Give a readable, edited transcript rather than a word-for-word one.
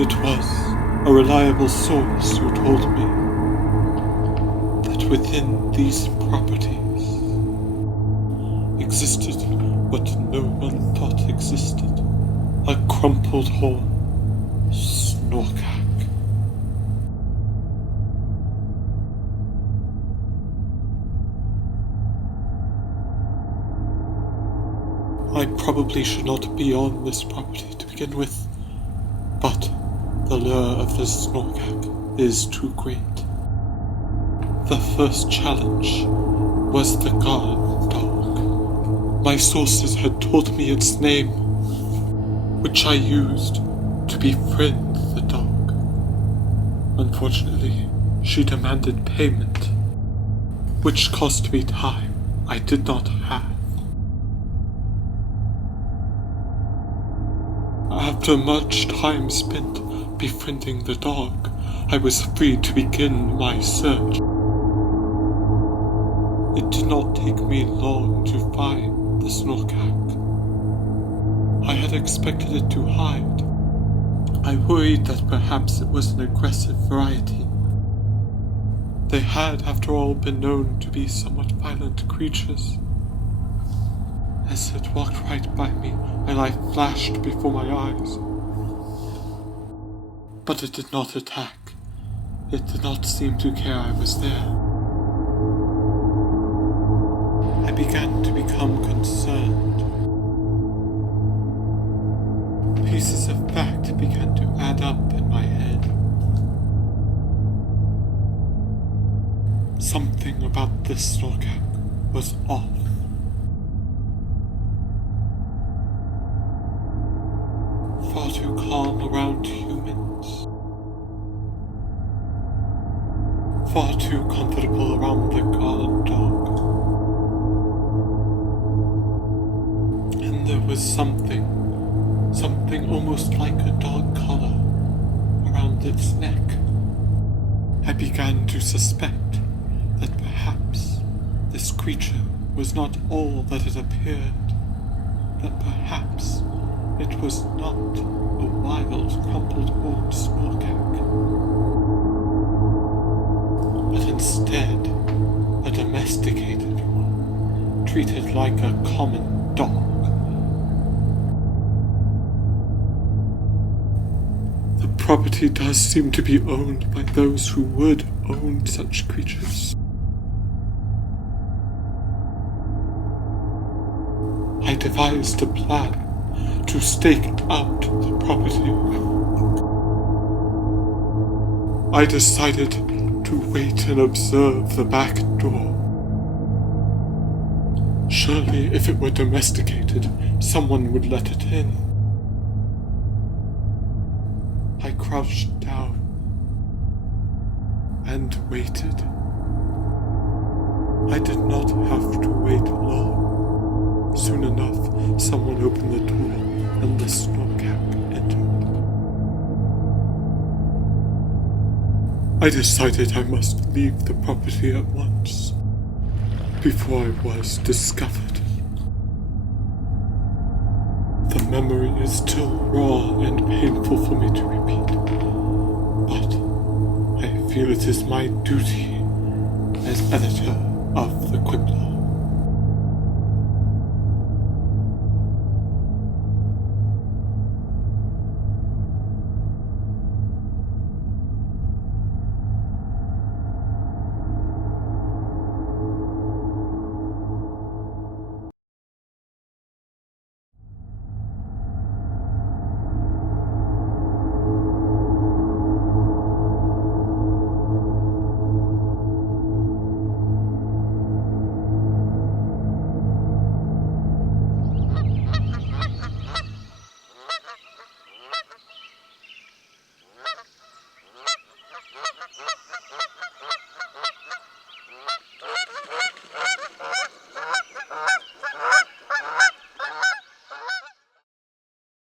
It was a reliable source who told me that within these properties existed what no one thought existed: a crumpled-horn snorkack. I probably should not be on this property to begin with, but the lure of the snorkack is too great. The first challenge was the guard dog. My sources had told me its name, which I used to befriend the dog. Unfortunately, she demanded payment, which cost me time I did not have. After much time spent befriending the dog, I was free to begin my search. It did not take me long to find the snorkack. I had expected it to hide. I worried that perhaps it was an aggressive variety. They had, after all, been known to be somewhat violent creatures. As it walked right by me, my life flashed before my eyes. But it did not attack. It did not seem to care I was there. I began to become concerned. Pieces of fact began to add up in my head. Something about this snorkack was off. Far too calm around humans. Far too comfortable around the guard dog. And there was something almost like a dog collar around its neck. I began to suspect that perhaps this creature was not all that it appeared, that perhaps it was not a wild, crumpled-horn snorkack, but instead a domesticated one, treated like a common dog. The property does seem to be owned by those who would own such creatures. I devised a plan to stake out the property. I decided to wait and observe the back door. Surely, if it were domesticated, someone would let it in. I crouched down and waited. I did not have to wait long. Soon enough, someone opened the door and the snorkack entered. I decided I must leave the property at once, before I was discovered. The memory is still raw and painful for me to repeat, but I feel it is my duty as editor of the Quibbler